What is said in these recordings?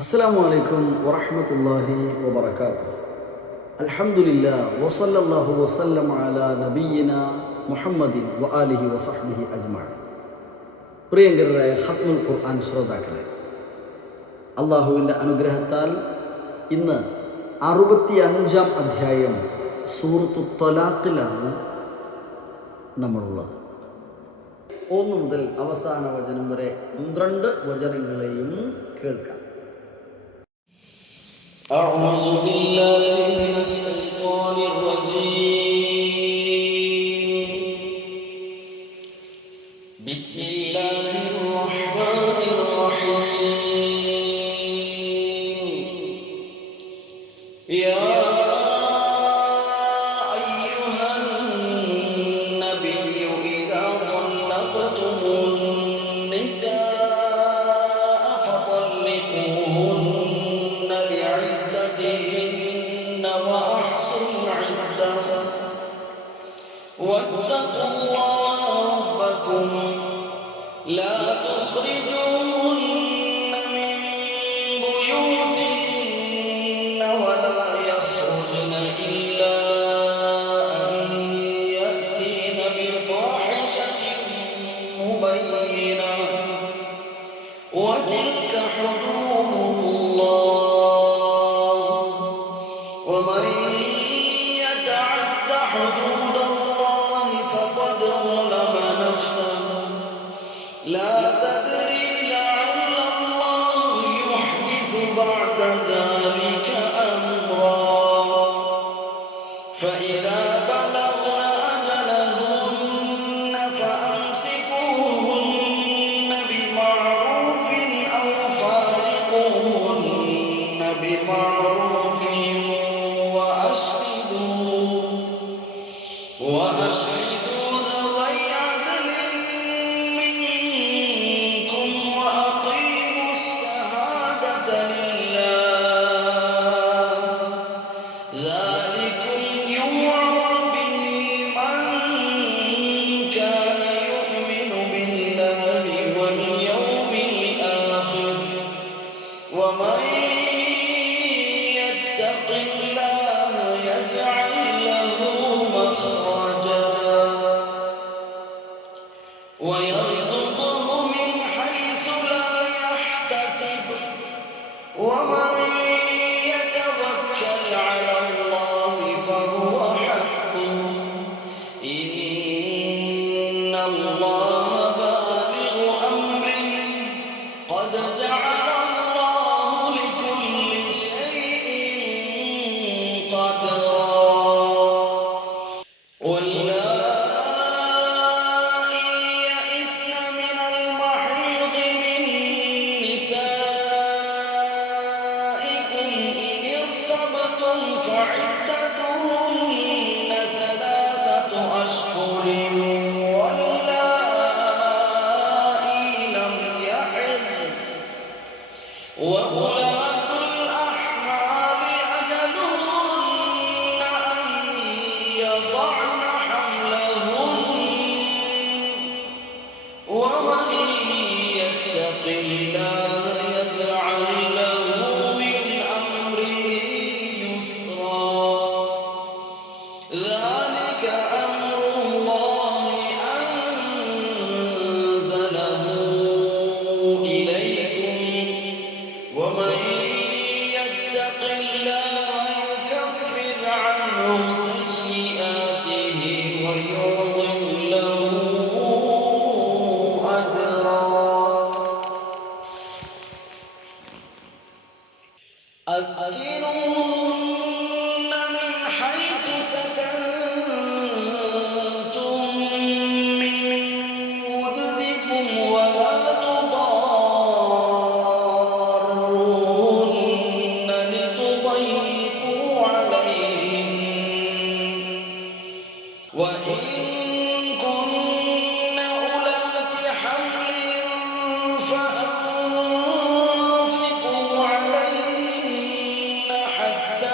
അസ്സലാമു അലൈക്കും വറഹ്മത്തുള്ളാഹി വബറകാതുഹു. അൽഹംദുലില്ലാഹ് വസല്ലല്ലാഹു വസല്ലമ അലാ നബിയിന മുഹമ്മദിൻ വആലിഹി വസഹ്ബിഹി അജ്മഈൻ. പ്രിയങ്കരായ ഖത്മുൽ ഖുർആൻ ശ്രോതാക്കളെ, അള്ളാഹുവിൻ്റെ അനുഗ്രഹത്താൽ ഇന്ന് 65-ാം അധ്യായം സൂറത്തു ത്വലാഖിലാണ് നമ്മളുള്ളത്. 1 മുതൽ അവസാന വചനം വരെ 12 വചനങ്ങളെയും കേൾക്കാം. أعوذ بالله من الشيطان الرجيم. بسم الله الرحمن الرحيم. يا أيها النبي إذا طلقتم النساء فطلقوهن لعدتهن وأحصوا العدة واتقوا الله ربكم لا تخرجوهن من بيوتهن ولا يخرجن إلا أن يأتين بفاحشة مبينة وتلك حدود الله ومن يتعد حدود الله فقد ظلم نفسه لا تدري لعل الله يحدث بعد ذلك أمرا فإذا بلغن أجلهن فأمسكوهن بمعروف أو فارقوهن بمعروف وأشهدوا ذوي عدل منكم وأقيموا الشهادة لله ذلكم يوعظ به من كان يؤمن بالله واليوم الآخر ومن يتق الله يجعل له مخرجا ويرزقه من حيث لا يحتسب ومن يتوكل على الله فهو حسبه إن الله بالغ أمره قد جعل الله لكل شيء قدرا واللائي يئسن من المحيض من نسائكم إن ارتبتم فعدتهن 3 أشهر واللائي لم يحضن وأولاة الأحمال أجلهن أن يضعن حملهن ومن يتق الله يجعل له من أمره يسرا ذلك أمر الله أنزله إليكم ومن يتق الله يكفر عنه سيئاته ويعظم له أجرا أسكنوهن من حيث سكنتم من وجدكم ولا تضاروهن لتضيقوا عليهن وإن كن أولات حمل فأنفقوا عليهن حتى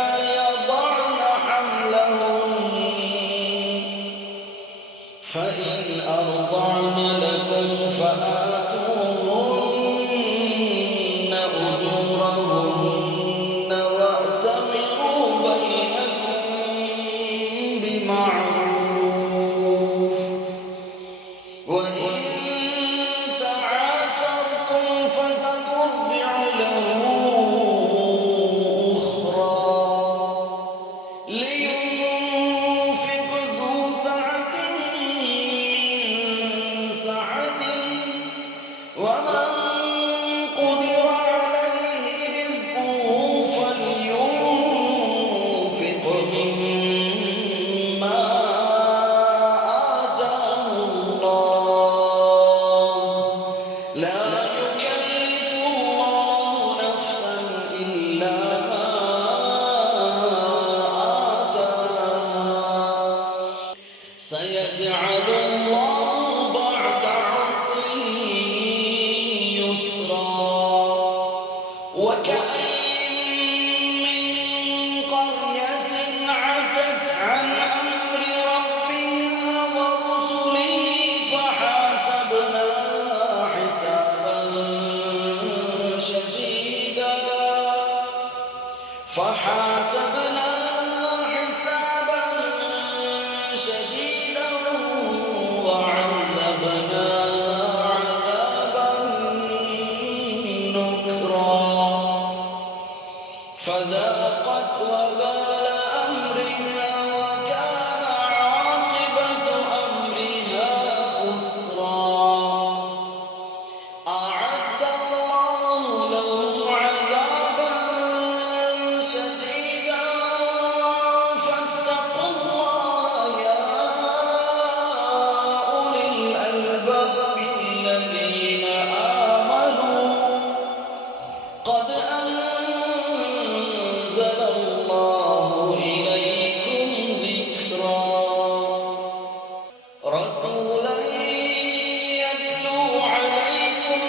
فحاسبناه حسابا شديدا وعذبناه عذابا نكرا فذاقت وبال أمرها وكان عاقبة أمرها خسرا أعد الله لهم عذابا شديدا فاتقوا الله يا أولي الألباب الذين آمنوا قد أنزل الله إليكم ذكرا رسولا يتلو عليكم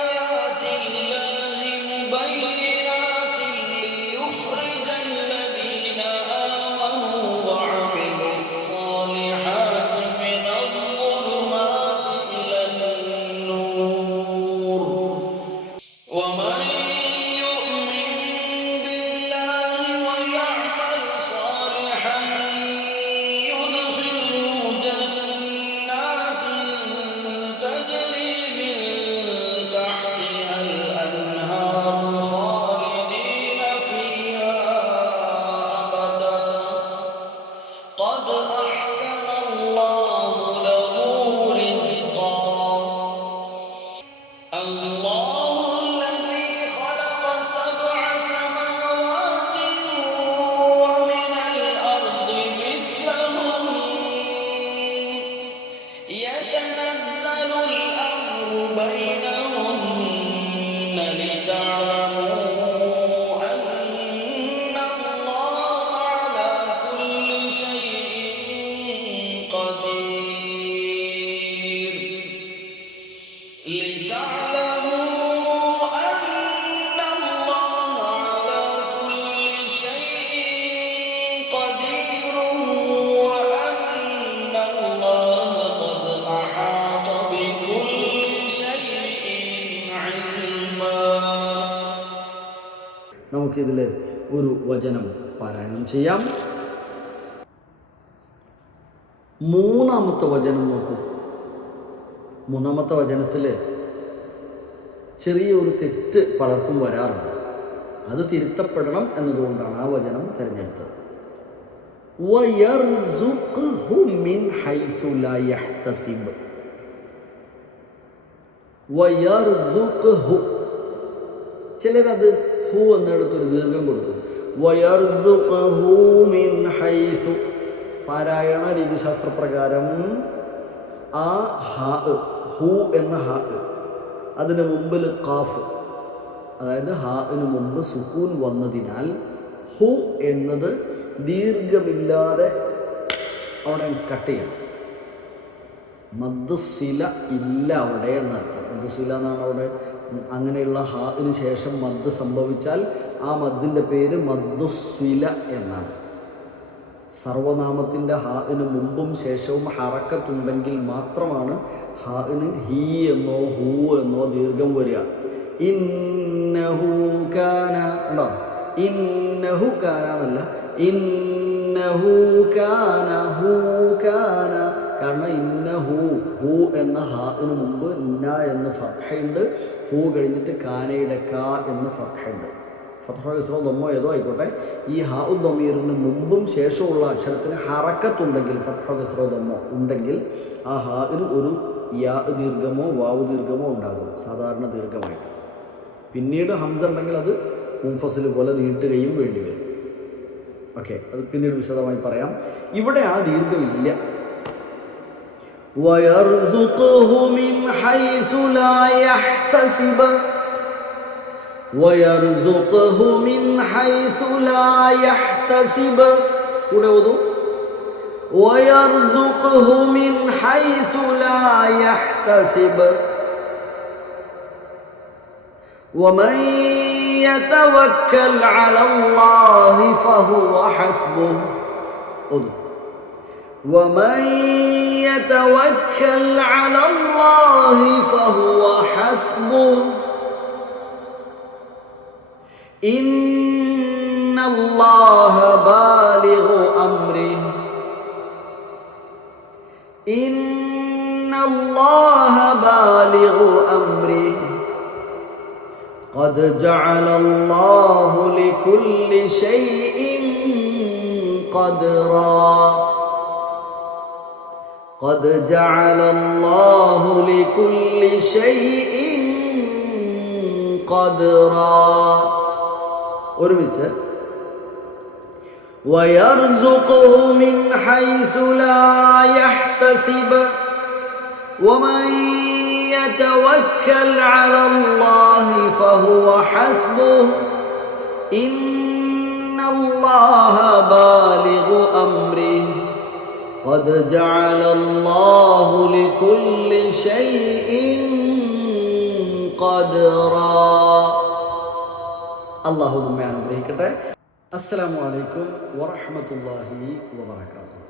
آيات الله مبينات ليخرج الذين آمنوا وعملوا الصالحات من الظلمات إلى النور ومن يؤمن بالله ويعمل صالحا يدخله جنات تجري من تحتها الأنهار خالدين فيها أبدا قد أحسن الله له رزقا الله الذي خلق سبع سماوات ومن الأرض مثلهم يتنزل الأمر بينهن لتعلموا أن الله على كل شيء قدير لتعلموا أن الله على كل شيء قدير وأن الله قد أحاط بكل شيء علما നമുക്കിതിൽ ഒരു വചനം പാരായണം ചെയ്യാം. മൂന്നാമത്തെ വചനം നോക്കൂ. മൂന്നാമത്തെ വചനത്തിൽ ചെറിയൊരു തെറ്റ് പലർക്കും വരാറുണ്ട്. അത് തിരുത്തപ്പെടണം എന്നതുകൊണ്ടാണ് ആ വചനം തിരഞ്ഞെടുത്തത്. വയർസുഖ്ഹു മിൻ ഹൈസു ലാ യഹ്തസിബ്. വയർസുഖ്ഹു, ചിലരത് ഹു എന്നിടത്തൊരു ദീർഘം കൊടുക്കും. വയർസുഖ്ഹു മിൻ ഹൈസു. പാരായണ രീതിശാസ്ത്രപ്രകാരം ആ ഹാ, ഹു എന്ന ഹാ, അതിന് മുമ്പിൽ ഖാഫ്, അതായത് ഹാന് മുമ്പ് സുക്കൂൻ വന്നതിനാൽ ഹു എന്നത് ദീർഘമില്ലാതെ അവിടെ കട്ട് ചെയ്യണം. മദ്ദുസില ഇല്ല അവിടെ എന്നർത്ഥം. മദ്ദുസില എന്നാണ് അവിടെ. അങ്ങനെയുള്ള ഹാന് ശേഷം മദ് സംഭവിച്ചാൽ ആ മദ്ദിൻ്റെ പേര് മദ്ദുസില എന്നാണ്. സർവനാമത്തിൻ്റെ ഹാന് മുമ്പും ശേഷവും ഹറക്കത്തുണ്ടെങ്കിൽ മാത്രമാണ് ഹാന് ഹീ എന്നോ ഹൂ എന്നോ ദീർഘം വരിക. ഇന്നഹു കാന ഉണ്ടോ? ഇന്നഹു കാന എന്നല്ല, ഇന്നഹു കാന ഹൂ കാന. കാരണം ഇന്നഹു, ഹൂ എന്ന ഹാന് മുമ്പ് ഇന്ന എന്ന് ഫത്ഹയുണ്ട്, ഹൂ കഴിഞ്ഞിട്ട് കാനയുടെ കാ എന്ന് ഫത്ഹയുണ്ട്. ഫത്ഹോ ഇസ്രോ ദമ്മോ ഏതോ ആയിക്കോട്ടെ, ഈ ഹാ ഉ ദമീറിന് മുമ്പും ശേഷമുള്ള അക്ഷരത്തിന് ഹറക്കത്തുണ്ടെങ്കിൽ, ഫത്ഹോ ഇസ്രോ ദമ്മോ ഉണ്ടെങ്കിൽ ആ ഹാന് ഒരു യാ ദീർഘമോ വാവ് ദീർഘമോ ഉണ്ടാകും, സാധാരണ ദീർഘമായിട്ട്. പിന്നീട് ഹംസ ഉണ്ടെങ്കിൽ അത് മുൻഫസിൽ പോലെ നീട്ടുകയും വേണ്ടി വരും. ഓക്കെ, അത് പിന്നീട് വിശദമായി പറയാം. ഇവിടെ ആ ദീർഘമില്ല. വയർസുഖ്ഹു മിൻ ഹൈസു ലാ യഹ്തസിബ്. വയർസുഖ്ഹു മിൻ ഹൈസു ലാ യഹ്തസിബ്. കൂടെ ഓതു. വയർസുഖ്ഹു മിൻ ഹൈസു ലാ യഹ്തസിബ്. ومن يتوكل على الله فهو حسبه. ومن يتوكل على الله فهو حسبه إن ഇന്നല്ലാഹ ബാലിഗു അംരിഹി ഇന്നല്ലാഹ ബാലിഗു അംരിഹി قد جعل الله لكل شيء قدرا قد جعل الله لكل شيء قدرا ഒരുമിച്ച് ويرزقه من حيث لا يحتسب ومن يتوكل على الله فهو حسبه إن الله بالغ أمره قد جعل الله لكل شيء قدرا الله നമ്മെ അനുഗ്രഹിക്കട്ടെ. അസ്സലാമു അലൈക്കും വറഹ്മത്തുള്ളാഹി വബറകാതുഹു.